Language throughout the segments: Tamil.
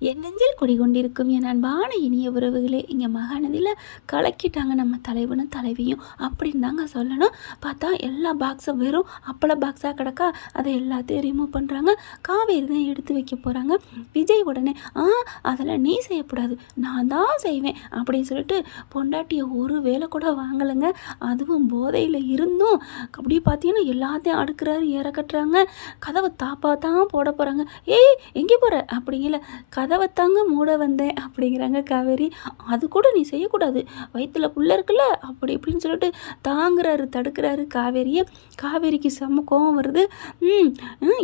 என் நெஞ்சில் குடிகொண்டிருக்கும் என் அன்பான இனிய உறவுகளே இங்கே மகாநதியில் கலக்கிட்டாங்க நம்ம தலைவனும் தலைவியும். அப்படின்னு தாங்க சொல்லணும். பார்த்தா எல்லா பாக்ஸும் வெறும் அப்பள பாக்ஸாக கிடக்கா அதை எல்லாத்தையும் ரிமூவ் பண்ணுறாங்க காவேரி தான் எடுத்து வைக்க போகிறாங்க விஜய் உடனே ஆ அதெல்லாம் நீ செய்யக்கூடாது. நான் தான் செய்வேன். அப்படின்னு சொல்லிட்டு பொண்டாட்டியை ஒரு வேலை கூட வாங்கலைங்க. அதுவும் போதையில் இருந்தும் அப்படியே பார்த்தீங்கன்னா எல்லாத்தையும் அடுக்குறாரு ஏற கட்டுறாங்க கதவை தாப்பா தான் போட போகிறாங்க ஏய் எங்கே போகிற அப்படிங்கல கதவை தாங்க மூட வந்தேன் அப்படிங்கிறாங்க காவேரி. அது கூட நீ செய்யக்கூடாது. வயிற்றுல புள்ள இருக்குல்ல அப்படி இப்படின்னு சொல்லிட்டு தாங்குறாரு தடுக்கிறாரு காவேரியை. காவேரிக்கு செம்ம கோவம் வருது. ம்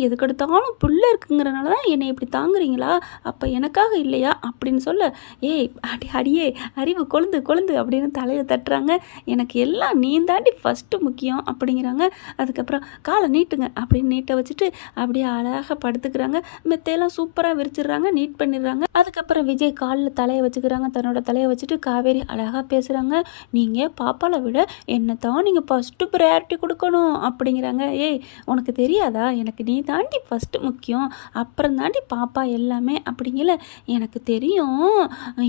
எதுக்கெடுத்தாலும் புள்ள இருக்குங்கிறனால தான் என்னை இப்படி தாங்குறீங்களா? அப்போ எனக்காக இல்லையா? அப்படின்னு சொல்ல ஏய் அடி அடியே அறிவு கொழுந்து கொழுந்து அப்படின்னு தலையை தட்டுறாங்க. எனக்கு எல்லாம் நீ தாண்டி ஃபஸ்ட்டு முக்கியம் அப்படிங்கிறாங்க. அதுக்கப்புறம் காலை நீட்டுங்க அப்படின்னு நீட்டை வச்சுட்டு அப்படியே அழகாக படுத்துக்கிறாங்க. மெத்தையெல்லாம் சூப்பராக விரிச்சிடுறாங்க. நீட் பண்ணி பண்ணிடுறாங்க. அதுக்கப்புறம் விஜய் காலில் தலையை வச்சுக்கிறாங்க. தன்னோட தலையை வச்சுட்டு காவேரி அழகாக பேசுகிறாங்க நீங்கள் பாப்பாவை விட என்னை தான் நீங்கள் ஃபஸ்ட்டு ப்ரையாரிட்டி கொடுக்கணும் அப்படிங்கிறாங்க. ஏய் உனக்கு தெரியாதா? எனக்கு நீ தாண்டி ஃபஸ்ட்டு முக்கியம். அப்புறம் தாண்டி பாப்பா எல்லாமே அப்படிங்கல. எனக்கு தெரியும்.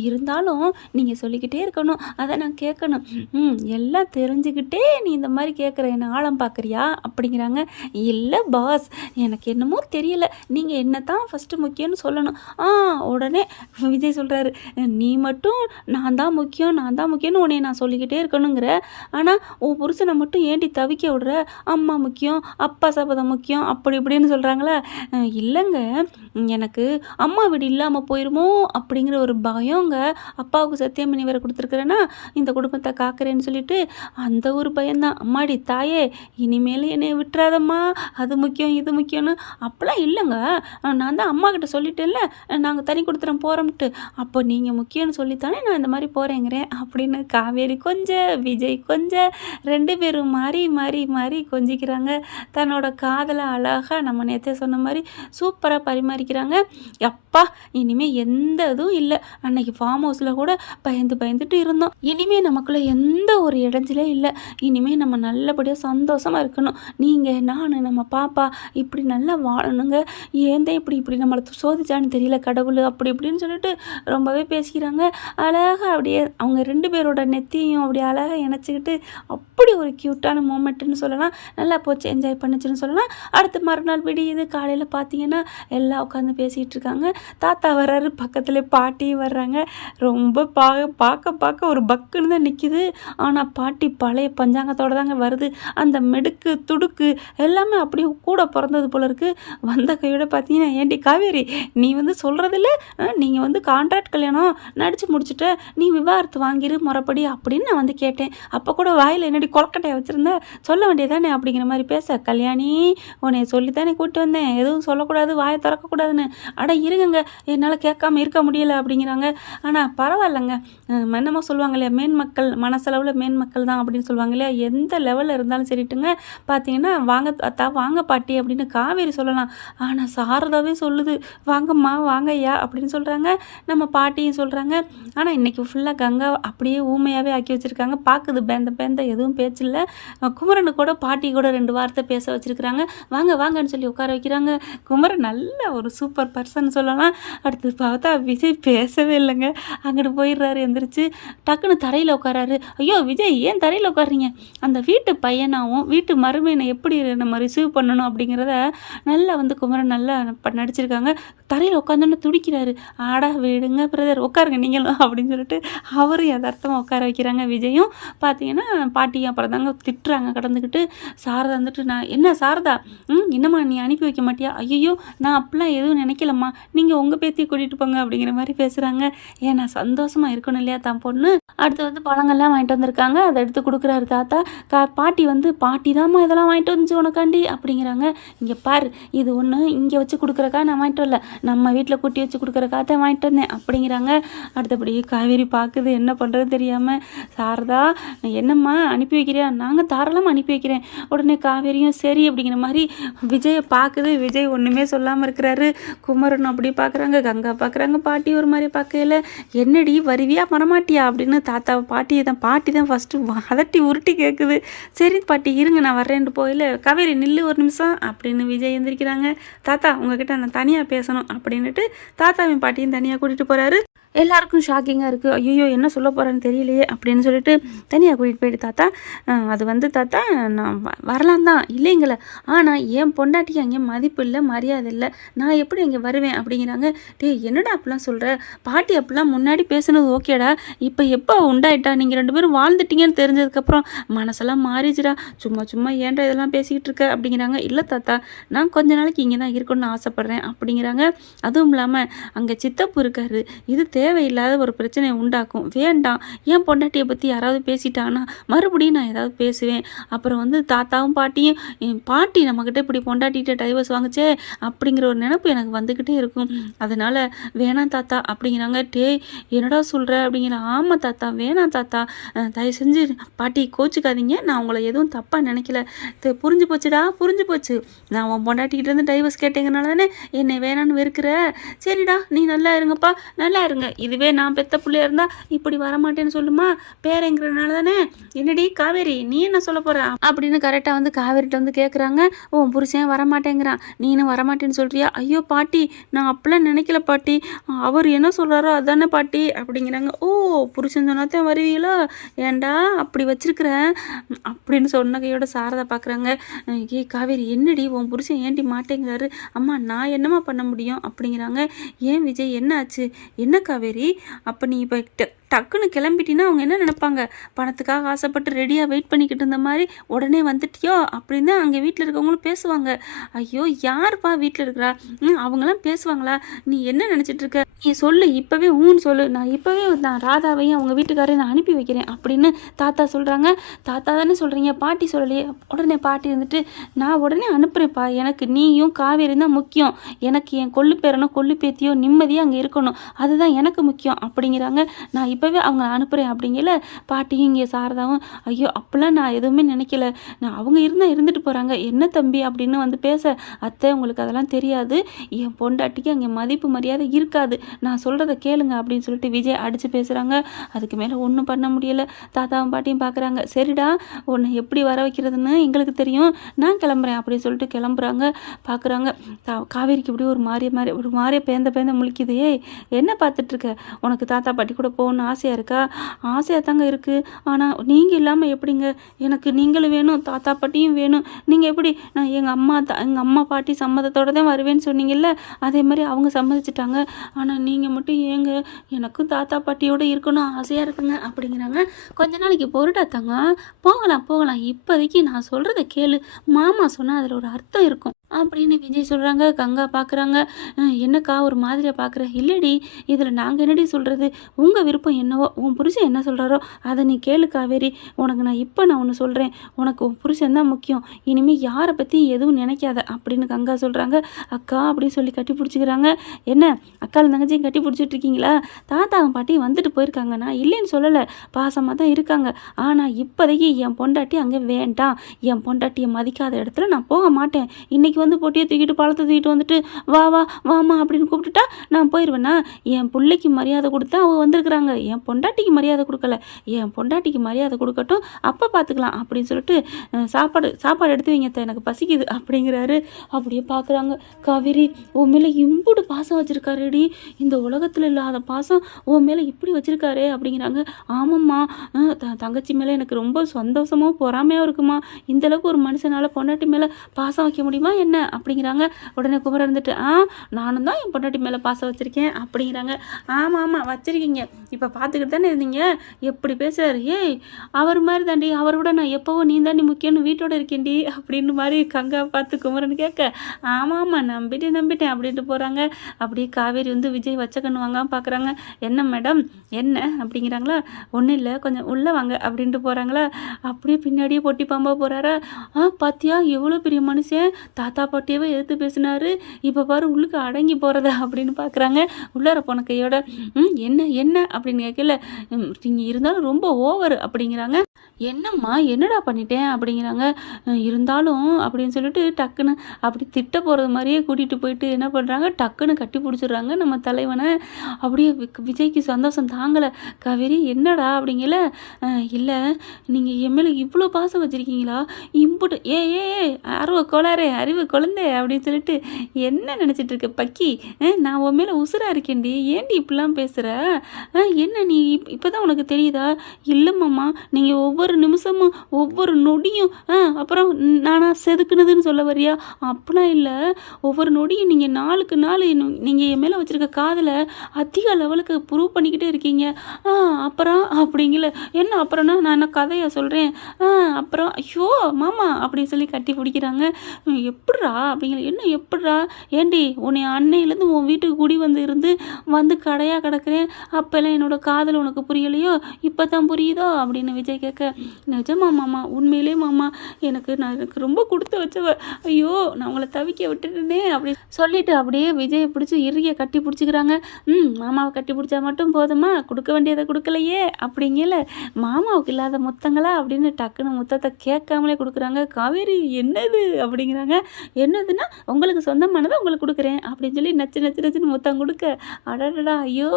இருந்தாலும் நீங்கள் சொல்லிக்கிட்டே இருக்கணும். அதை நான் கேட்கணும். ம் எல்லாம் தெரிஞ்சுக்கிட்டே நீ இந்த மாதிரி கேட்குற என்ன ஆழம் பார்க்குறியா அப்படிங்கிறாங்க. இல்லை பாஸ். எனக்கு என்னமோ தெரியல. நீங்கள் என்ன தான் ஃபஸ்ட்டு முக்கியம்னு சொல்லணும். ஆ உடனே விஜய் சொல்கிறாரு நீ மட்டும் நான் தான் முக்கியம் நான் தான் முக்கியம்னு உன்னை நான் சொல்லிக்கிட்டே இருக்கணுங்கிற. ஆனால் உன் புருஷனை மட்டும் ஏண்டி தவிக்க விடுற? அம்மா முக்கியம் அப்பா சபதம் முக்கியம் அப்படி இப்படின்னு சொல்கிறாங்களா இல்லைங்க. எனக்கு அம்மா வீடு இல்லாமல் போயிருமோ அப்படிங்கிற ஒரு பயங்க அப்பாவுக்கு சத்தியமணி வேறு கொடுத்துருக்குறேன்னா இந்த குடும்பத்தை காக்கிறேன்னு சொல்லிட்டு அந்த ஒரு பயம்தான். அம்மாடி தாயே இனிமேல் என்னை விட்டுறாதம்மா. அது முக்கியம் இது முக்கியம்னு. அப்படிலாம் இல்லைங்க. நான் தான் அம்மா கிட்ட சொல்லிட்டேன்ல. நாங்கள் தனி கொடுத்துறோம் போகிறோம்ட்டு அப்போ நீங்கள் முக்கியம்னு சொல்லித்தானே நான் இந்த மாதிரி போகிறேங்கிறேன் அப்படின்னு காவேரி கொஞ்சம் விஜய் கொஞ்சம் ரெண்டு பேரும் மாறி மாறி மாறி கொஞ்சிக்கிறாங்க. தன்னோட காதலை அழகாக நம்ம நேற்றே சொன்ன மாதிரி சூப்பராக பரிமாறிக்கிறாங்க. அப்பா இனிமேல் எந்த இதுவும் இல்லை. அன்னைக்கு ஃபார்ம் ஹவுஸில் கூட பயந்து பயந்துட்டு இருந்தோம். இனிமேல் நமக்குள்ளே எந்த ஒரு இடைஞ்சலே இல்லை. இனிமேல் நம்ம நல்லபடியாக சந்தோஷமாக இருக்கணும். நீங்கள் நான் நம்ம பாப்பா இப்படி நல்லா வாழணுங்க. ஏன் தான் இப்படி இப்படி நம்மளை சோதிச்சான்னு தெரியல கடவுள். அப்படி இப்படின்னு சொல்லிட்டு ரொம்பவே பேசிக்கிறாங்க. அழகாக அப்படியே அவங்க ரெண்டு பேரோட நெத்தியும் அப்படியே அழகாக இணைச்சிக்கிட்டு அப்படி ஒரு க்யூட்டான மூமெண்ட்டுன்னு சொல்லலாம். நல்லா போச்சு என்ஜாய் பண்ணுச்சுன்னு சொல்லலாம். அடுத்த மறுநாள் விடியுது காலையில் பார்த்தீங்கன்னா எல்லாம் உட்காந்து பேசிகிட்டு இருக்காங்க. தாத்தா வர்றாரு பக்கத்தில் பாட்டி வர்றாங்க. ரொம்ப பா பார்க்க பார்க்க ஒரு பக்குன்னு தான் நிற்கிது ஆனால் பாட்டி பழைய பஞ்சாங்கத்தோடு தாங்க வருது. அந்த மெடுக்கு துடுக்கு எல்லாமே அப்படியே கூட பிறந்தது போல இருக்குது வந்த கையோட பார்த்தீங்கன்னா ஏண்டி காவேரி நீ வந்து சொல்கிறதில்ல நீங்கள் வந்து கான்ட்ராக்ட் கல்யாணம் நடித்து முடிச்சுட்டு நீ விவாகரத்து வாங்கிரு முறைப்படி அப்படின்னு நான் வந்து கேட்டேன். அப்போ கூட வாயில் என்னடி கொலக்கட்டையை வச்சுருந்தா? சொல்ல வேண்டியதானே அப்படிங்கிற மாதிரி பேச கல்யாணி உன்னை சொல்லித்தானே கூப்பிட்டு வந்தேன். எதுவும் சொல்லக்கூடாது வாயை திறக்கக்கூடாதுன்னு. அட இருங்கங்க. என்னால் கேட்காம இருக்க முடியல அப்படிங்கிறாங்க. ஆனால் பரவாயில்லைங்க. அஹ் என்னமோ சொல்லுவாங்க இல்லையா மேன் மக்கள் மனசளவில் மேன் மக்கள் தான் அப்படின்னு சொல்லுவாங்க இல்லையா. எந்த லெவலில் இருந்தாலும் சரிட்டுங்க. பார்த்தீங்கன்னா வாங்க தாத்தா வாங்க பாட்டி அப்படின்னு காவேரி சொல்லலாம். ஆனால் சாரதாவே சொல்லுது வாங்கம்மா வாங்க ஐயா அப்படின்னு சொல்கிறாங்க நம்ம பாட்டியும் சொல்கிறாங்க ஆனால் இன்றைக்கி ஃபுல்லாக கங்கா அப்படியே ஊமையாகவே ஆக்கி வச்சுருக்காங்க. பார்க்குது பேந்த பேந்த எதுவும் பேச்சில்லை குமரனு கூட பாட்டி கூட ரெண்டு வார்த்தை பேச வச்சுருக்குறாங்க. வாங்க வாங்கன்னு சொல்லி உட்கார வைக்கிறாங்க. குமரன் நல்ல ஒரு சூப்பர் பர்சன் சொல்லலாம். அடுத்து பார்த்தா விஜய் பேசவே இல்லைங்க. அங்கிட்டு போயிடுறாரு எந்திரிச்சு. டக்குன்னு தரையில் உட்காராரு. ஐயோ விஜய் ஏன் தரையில் உட்காருறீங்க? அந்த வீட்டு பையனாகவும் வீட்டு மருமையனை எப்படி நம்ம ரிசீவ் பண்ணணும் அப்படிங்கிறத நல்லா வந்து குமரன் நல்லா நடிச்சிருக்காங்க. தரையில் உட்காந்தோன்னு துடிக்கிறாரு. ஆடா விடுங்க பிரதர் உட்காருங்க நீங்களும் அப்படின்னு சொல்லிட்டு அவரும் யதார்த்தமாக உட்கார வைக்கிறாங்க விஜயும். பார்த்தீங்கன்னா பாட்டியும் அப்புறம் தாங்க திட்டுறாங்க. கடந்துக்கிட்டு சாரதா வந்துட்டு நான் என்ன சாரதா? ம் என்னம்மா நீ அனுப்பி வைக்க மாட்டியா? ஐயோ நான் அப்படிலாம் எதுவும் நினைக்கலம்மா. நீங்கள் உங்கள் பேத்தியை கூட்டிகிட்டு போங்க அப்படிங்கிற மாதிரி பேசுகிறாங்க ஏன் நான் சந்தோஷமாக இருக்கணும் இல்லையா தான் பொண்ணு? அடுத்து வந்து பழங்கள்லாம் வாங்கிட்டு வந்திருக்காங்க. அதை எடுத்து கொடுக்குறாரு தாத்தா கா பாட்டி வந்து பாட்டி தாம்மா இதெல்லாம் வாங்கிட்டு வந்துச்சு உனக்காண்டி அப்படிங்கிறாங்க. இங்கே பாரு இது ஒன்று இங்கே வச்சு கொடுக்குறக்கா நான் வாங்கிட்டு வரல. நம்ம வீட்டில் கூட்டி வச்சு கொடுக்குற காற்றை வாங்கிட்டு வந்தேன். அப்படிங்கிறாங்க. அடுத்தபடி காவேரி பார்க்குது என்ன பண்ணுறது தெரியாமல் சாரதா என்னம்மா அனுப்பி வைக்கிறியா? நாங்கள் தாராளமாக அனுப்பி வைக்கிறேன். உடனே காவேரியும் சரி அப்படிங்கிற மாதிரி விஜயை பார்க்குது விஜய் ஒன்றுமே சொல்லாமல் இருக்கிறாரு. குமரன் அப்படி பார்க்குறாங்க கங்கா பார்க்குறாங்க பாட்டி ஒரு மாதிரி பார்க்கையில என்னடி வருவியா வரமாட்டியா? அப்படின்னு தாத்தா பாட்டியை தான் பாட்டி தான் ஃபஸ்ட்டு அதட்டி உருட்டி கேட்குது சரி பாட்டி இருங்க நான் வரேன்ட்டு போயில காவேரி நில்லு ஒரு நிமிஷம் அப்படின்னு விஜய் எந்திரிக்கிறாங்க. தாத்தா உங்ககிட்ட நான் தனியாக பேசணும். அப்படின்னுட்டு தாத்தாவையும் பாட்டியும் தனியாக கூட்டிகிட்டு போகிறாரு எல்லாருக்கும் ஷாக்கிங்காக இருக்குது ஐயோ என்ன சொல்ல போகிறேன்னு தெரியலையே அப்படின்னு சொல்லிட்டு தனியாக கூட்டிகிட்டு போயிட்டு தாத்தா அது வந்து தாத்தா நான் வ- வரலாம் தான். இல்லைங்களே ஆனால் என் பொண்டாட்டிக்கு அங்கே மதிப்பு இல்லை மரியாதை இல்லை. நான் எப்படி அங்கே வருவேன் அப்படிங்கிறாங்க. டேய் என்னடா அப்படிலாம் சொல்கிற பாட்டி அப்படிலாம் முன்னாடி பேசுனது ஓகேடா. இப்போ எப்போ உண்டாயிட்டா? நீங்கள் ரெண்டு பேரும் வாழ்ந்துட்டீங்கன்னு தெரிஞ்சதுக்கப்புறம் மனசெல்லாம் மாறிச்சுடா சும்மா சும்மா ஏன்டா இதெல்லாம் பேசிக்கிட்டு இருக்க அப்படிங்கிறாங்க. இல்லை தாத்தா நான் கொஞ்ச நாளைக்கு இங்கே தான் இருக்கணும்னு ஆசைப்பட்றேன் அப்படிங்கிறாங்க. அதுவும் இல்லாமல் அங்கே சித்தப்பு இருக்காரு. இது தேவையில்லாத ஒரு பிரச்சனையை உண்டாக்கும். வேண்டாம். ஏன் பொண்டாட்டியை பற்றி யாராவது பேசிட்டாங்கன்னா மறுபடியும் நான் ஏதாவது பேசுவேன். அப்புறம் வந்து தாத்தாவும் பாட்டியும் என் பாட்டி நம்மக்கிட்ட இப்படி பொண்டாட்டிகிட்ட டைவர்ஸ் வாங்குச்சே அப்படிங்கிற ஒரு நினப்பு எனக்கு வந்துக்கிட்டே இருக்கும். அதனால் வேணாம் தாத்தா அப்படிங்கிறாங்க. டேய் என்னடா சொல்கிற அப்படிங்கிற ஆமாம் தாத்தா வேணாம் தாத்தா. தயவு செஞ்சு பாட்டி கோச்சுக்காதீங்க. நான் உங்களை எதுவும் தப்பாக நினைக்கல. புரிஞ்சு போச்சுடா புரிஞ்சு போச்சு. நான் உன் பொண்டாட்டிகிட்டேருந்து டைவர்ஸ் கேட்டேங்கனால தானே என்னை வேணான்னு வெறுக்கிற? சரிடா நீ நல்லா இருங்கப்பா. நல்லா இருங்க. இதுவே நான் பெத்த பிள்ளையா இருந்தா இப்படி வரமாட்டேன்னு சொல்லுமா? பேரங்கிறனால தானே என்னடி காவேரி நீ என்ன சொல்ல போற? அப்படின்னு கரெக்டாக வந்து காவேரிட்ட வந்து கேட்குறாங்க ஓ புருஷன் வரமாட்டேங்கிறான். நீனும் வரமாட்டேன்னு சொல்றியா? ஐயோ பாட்டி நான் அப்பெல்லாம் நினைக்கல பாட்டி. அவர் என்ன சொல்கிறாரோ அதானே பாட்டி அப்படிங்கிறாங்க. ஓ புருஷன் சொன்னாத்தான் வருவீங்களோ ஏன்டா அப்படி வச்சிருக்கிறேன் அப்படின்னு சொன்ன கையோட சாரதா பார்க்குறாங்க ஏ காவேரி என்னடி உன் புருஷன் ஏன்டி மாட்டேங்கிறாரு? அம்மா நான் என்னம்மா பண்ண முடியும்? அப்படிங்கிறாங்க. ஏன் விஜய் என்ன ஆச்சு? என்ன காவேரி? காவேரி. அப்போ நீ இப்போ டக்குன்னு கிளம்பிட்டின்னா அவங்க என்ன நினைப்பாங்க? பணத்துக்காக ஆசைப்பட்டு ரெடியாக வெயிட் பண்ணிக்கிட்டு இருந்த மாதிரி உடனே வந்துட்டியோ? அப்படின்னு தான் அங்கே வீட்டில் இருக்கவங்களும் பேசுவாங்க. ஐயோ யாருப்பா வீட்டில் இருக்கிறா? ம் அவங்களாம் பேசுவாங்களா? நீ என்ன நினச்சிட்டு இருக்க? நீ சொல்லு இப்போவே ஊன்னு சொல்லு. நான் இப்போவே நான் ராதாவையும் அவங்க வீட்டுக்காரையும் நான் அனுப்பி வைக்கிறேன் அப்படின்னு தாத்தா சொல்கிறாங்க தாத்தா தானே சொல்கிறீங்க பாட்டி சொல்லலையே. உடனே பாட்டி இருந்துட்டு நான் உடனே அனுப்புகிறேன்ப்பா எனக்கு நீயும் காவேரி தான் முக்கியம். எனக்கு என் கொள்ளு பேரனோ கொள்ளு பேத்தியோ நிம்மதியாக அங்கே இருக்கணும். அதுதான் எனக்கு முக்கியம். அப்படிங்கிறாங்க. நான் இப்போவே அவங்கள அனுப்புகிறேன் அப்படிங்கல பாட்டியும் இங்கே சாரதாவும் ஐயோ அப்போல்லாம் நான் எதுவுமே நினைக்கல. நான் அவங்க இருந்தால் இருந்துட்டு போகிறாங்க என்ன தம்பி? அப்படின்னு வந்து பேச அத்தை உங்களுக்கு அதெல்லாம் தெரியாது. என் பொண்டாட்டிக்கு அங்கே மதிப்பு மரியாதை இருக்காது. நான் சொல்கிறத கேளுங்க. அப்படின்னு சொல்லிட்டு விஜய் அடித்து பேசுகிறாங்க அதுக்கு மேலே ஒன்றும் பண்ண முடியலை. தாத்தாவும் பாட்டியும் பார்க்குறாங்க சரிடா உன்னை எப்படி வர வைக்கிறதுன்னு எங்களுக்கு தெரியும். நான் கிளம்புறேன். அப்படின்னு சொல்லிட்டு கிளம்புறாங்க. பார்க்குறாங்க காவேரிக்கு இப்படி ஒரு மாறிய மாதிரி ஒரு மாறிய பேந்த பேந்த முழிக்குது. ஏய் என்ன பார்த்துட்ருக்க உனக்கு தாத்தா பாட்டி கூட போகணும். ஆசையாக இருக்கா? ஆசையாக தாங்க இருக்குது ஆனால் நீங்கள் இல்லாமல் எப்படிங்க? எனக்கு நீங்களும் வேணும் தாத்தா பாட்டியும் வேணும். நீங்கள் எப்படி? நான் எங்கள் அம்மா தா எங்கள் அம்மா பாட்டி சம்மதத்தோடு தான் வருவேன்னு சொன்னீங்கல்ல? அதே மாதிரி அவங்க சம்மதிச்சிட்டாங்க. ஆனால் நீங்கள் மட்டும் ஏங்க? எனக்கும் தாத்தா பாட்டியோட இருக்கணும் ஆசையாக இருக்குங்க அப்படிங்கிறாங்க. கொஞ்ச நாளைக்கு பொருட்டாத்தாங்க போகலாம் போகலாம். இப்போதைக்கு நான் சொல்கிறத கேளு. மாமா சொன்னால் அதில் ஒரு அர்த்தம் இருக்கும். அப்படின்னு விஜய் சொல்கிறாங்க கங்கா பார்க்குறாங்க என்னக்கா ஒரு மாதிரியாக பார்க்குற இல்லடி இதில் நாங்கள் என்னடி சொல்கிறது உங்கள் விருப்பம் என்னவோ உன் புருஷன் என்ன சொல்கிறாரோ அதை நீ கேளு காவேரி. உனக்கு நான் இப்போ நான் ஒன்று சொல்கிறேன் உனக்கு உன் புருஷன் தான் முக்கியம். இனிமேல் யாரை பற்றி எதுவும் நினைக்காத அப்படின்னு கங்கா சொல்கிறாங்க அக்கா அப்படின்னு சொல்லி கட்டி பிடிச்சிக்கிறாங்க. என்ன அக்காலும் தங்கச்சியும் கட்டி பிடிச்சிட்டு இருக்கீங்களா? தாத்தாவும் பாட்டியும் வந்துட்டு போயிருக்காங்க. நான் இல்லைன்னு சொல்லலை. பாசமாக தான் இருக்காங்க. ஆனால் இப்போதைக்கு என் பொண்டாட்டி அங்கே வேண்டாம். என் பொண்டாட்டியை மதிக்காத இடத்துல நான் போக மாட்டேன். இன்றைக்கி வந்து பொட்டியை தூக்கிட்டு பழத்தை தூக்கிட்டு வந்துட்டு வா வா வாமா அப்படின்னு கூப்பிட்டுட்டா நான் போயிடுவேண்ணா என் பிள்ளைக்கு மரியாதை கொடுத்தா அவங்க வந்திருக்கிறாங்க. என் பொண்டாட்டிக்கு மரியாதை கொடுக்கல. என் பொண்டாட்டிக்கு மரியாதை கொடுக்கட்டும் அப்போ பார்த்துக்கலாம் அப்படின்னு சொல்லிட்டு சாப்பாடு சாப்பாடு எடுத்து வைங்க எனக்கு பசிக்குது அப்படிங்கிறாரு. அப்படியே பார்க்குறாங்க காவேரி உன் மேலே இம்புடு பாசம் வச்சுருக்காருடி. இந்த உலகத்தில் இல்லாத பாசம் உன் மேலே இப்படி வச்சுருக்காரு அப்படிங்கிறாங்க. ஆமாம்மா. த- தங்கச்சி மேலே எனக்கு ரொம்ப சந்தோஷமாக பொறாமையாக இருக்குமா? இந்த அளவுக்கு ஒரு மனுஷனால் பொண்டாட்டி மேலே பாசம் வைக்க முடியுமா என்ன? என்ன அப்படிங்கிறாங்க. உடனே குமரன் இருந்துட்டு ஆ நானும் தான் என் பொண்டாட்டி மேலே பாசம் வச்சுருக்கேன் அப்படிங்கிறாங்க. ஆமாம் ஆமாம் வச்சிருக்கீங்க. இப்போ பார்த்துக்கிட்டு தானே இருந்தீங்க. எப்படி பேசுகிறாரு ஏய் அவர் மாதிரி தாண்டி அவரோட நான் எப்போவோ நீ தாண்டி முக்கியம்னு வீட்டோட இருக்கேன்டி அப்படின்னு மாதிரி கங்கா பார்த்து குமரன் கேட்க ஆமாம் ஆமாம் நம்பிட்டேன் நம்பிட்டேன் அப்படின்ட்டு போகிறாங்க அப்படியே காவேரி வந்து விஜய் வச்ச கண்ணு வாங்காம பார்க்குறாங்க என்ன மேடம்? என்ன? அப்படிங்கிறாங்களா. ஒன்றும் இல்லை கொஞ்சம் உள்ளே வாங்க அப்படின்ட்டு போகிறாங்களா அப்படியே பின்னாடியே பொட்டி பாம்பா போகிறாரா ஆ பாத்தியா? எவ்வளோ பெரிய மனுஷன். தாத்தா தாத்தா பாட்டியவே எதிர்த்து பேசினாரு. இப்போ பாரு உள்ளுக்கு அடங்கி போகிறதா அப்படின்னு பார்க்குறாங்க உள்ளார போன கையோட ம் என்ன என்ன? அப்படின்னு கேட்கல நீங்கள் இருந்தாலும் ரொம்ப ஓவர் அப்படிங்கிறாங்க. என்னம்மா என்னடா பண்ணிட்டேன் அப்படிங்கிறாங்க. இருந்தாலும் அப்படின்னு சொல்லிட்டு டக்குன்னு அப்படி திட்ட போகிறது மாதிரியே கூட்டிகிட்டு போயிட்டு என்ன பண்ணுறாங்க டக்குன்னு கட்டி பிடிச்சிடுறாங்க நம்ம தலைவனை. அப்படியே விஜய்க்கு சந்தோஷம் தாங்கலை. காவேரி என்னடா அப்படிங்கல? இல்லை நீங்கள் என் மேலே இவ்வளோ பாசம் வச்சுருக்கீங்களா? இம்புட்டு ஏ ஏ ஏ, ஆர்வ கோளாறே அறிவு குழந்தை அப்படின்னு சொல்லிட்டு என்ன நினச்சிட்டு இருக்க பக்கி? நான் உன் மேலே உசுராக இருக்கேன்டி. ஏன்டி இப்படிலாம் பேசுகிற என்ன நீ இப் இப்போ தான் உனக்கு தெரியுதா? இல்லைம்மாம்மா நீங்கள் ஒவ்வொரு ஒவ்வொரு நிமிஷமும் ஒவ்வொரு நொடியும் ஆ அப்புறம் நானா செதுக்குனதுன்னு சொல்ல வரியா? அப்படிலாம் இல்லை. ஒவ்வொரு நொடியும் நீங்கள் நாளுக்கு நாள் நீங்கள் என் மேலே வச்சுருக்க காதலை அதிக லெவலுக்கு ப்ரூவ் பண்ணிக்கிட்டே இருக்கீங்க. ஆ அப்புறம் அப்படிங்கல என்ன அப்புறம்னா நான் என்ன கதையை சொல்கிறேன் ஆ அப்புறம் ஐயோ மாமா அப்படின்னு சொல்லி கட்டி பிடிக்கிறாங்க. "ம், எப்படிடா அப்படிங்கிற என்ன எப்படிடா? ஏண்டி உன்னை அன்னையிலேருந்து உன் வீட்டுக்கு குடி வந்து இருந்து வந்து கடையாக கிடக்குறேன். அப்போல்லாம் என்னோட காதல் உனக்கு புரியலையோ? இப்போ தான் புரியுதோ? அப்படின்னு விஜய் கேட்க நிஜமா மாமா உண்மையிலே மாமா எனக்கு நான் எனக்கு ரொம்ப கொடுத்து வச்சவ. ஐயோ நான் உங்களை தவிக்க விட்டுட்டேனே அப்படி சொல்லிட்டு அப்படியே விஜயை பிடிச்சி இறுகிய கட்டி பிடிச்சிக்கிறாங்க. ம் மாமாவை கட்டி பிடிச்சா மட்டும் போதுமா கொடுக்க வேண்டியதை கொடுக்கலையே அப்படிங்கல. மாமாவுக்கு இல்லாத முத்தங்களா? அப்படின்னு டக்குன்னு முத்தத்தை கேட்காமலே கொடுக்குறாங்க. காவேரி என்னது? அப்படிங்கிறாங்க. என்னதுன்னா உங்களுக்கு சொந்தமானதை உங்களுக்கு கொடுக்குறேன் அப்படின்னு சொல்லி நச்சு நச்சு நச்சுன்னு முத்தம் கொடுக்க. அடடா ஐயோ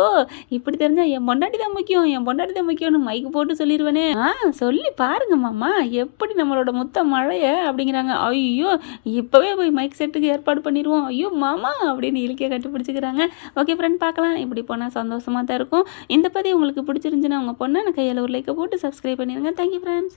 இப்படி தெரிஞ்சா என் பொண்டாட்டி தான் முக்கியம் என் பொண்டாட்டி தான் முக்கியம்னு மைக்கு போட்டு சொல்லிடுவேனே ஆ சொல்லி பாருங்க மாமா எப்படி நம்மளோட முத்த மழையை அப்படிங்கிறாங்க. ஐயோ இப்போவே போய் மைக் செட்டுக்கு ஏற்பாடு பண்ணிடுவோம் ஐயோ மாமா அப்படின்னு இழுக்கையை கட்டிப்பிடிச்சிக்கிறாங்க ஓகே ஃப்ரெண்ட் பார்க்கலாம். இப்படி போனால் சந்தோஷமாக தான் இருக்கும். இந்த பதிவு உங்களுக்கு பிடிச்சிருந்துச்சுன்னா உங்கள் பொண்ணை நான் கையில் ஒரு லைக்கை போட்டு சப்ஸ்கிரைப் பண்ணிடுங்க. Thank you friends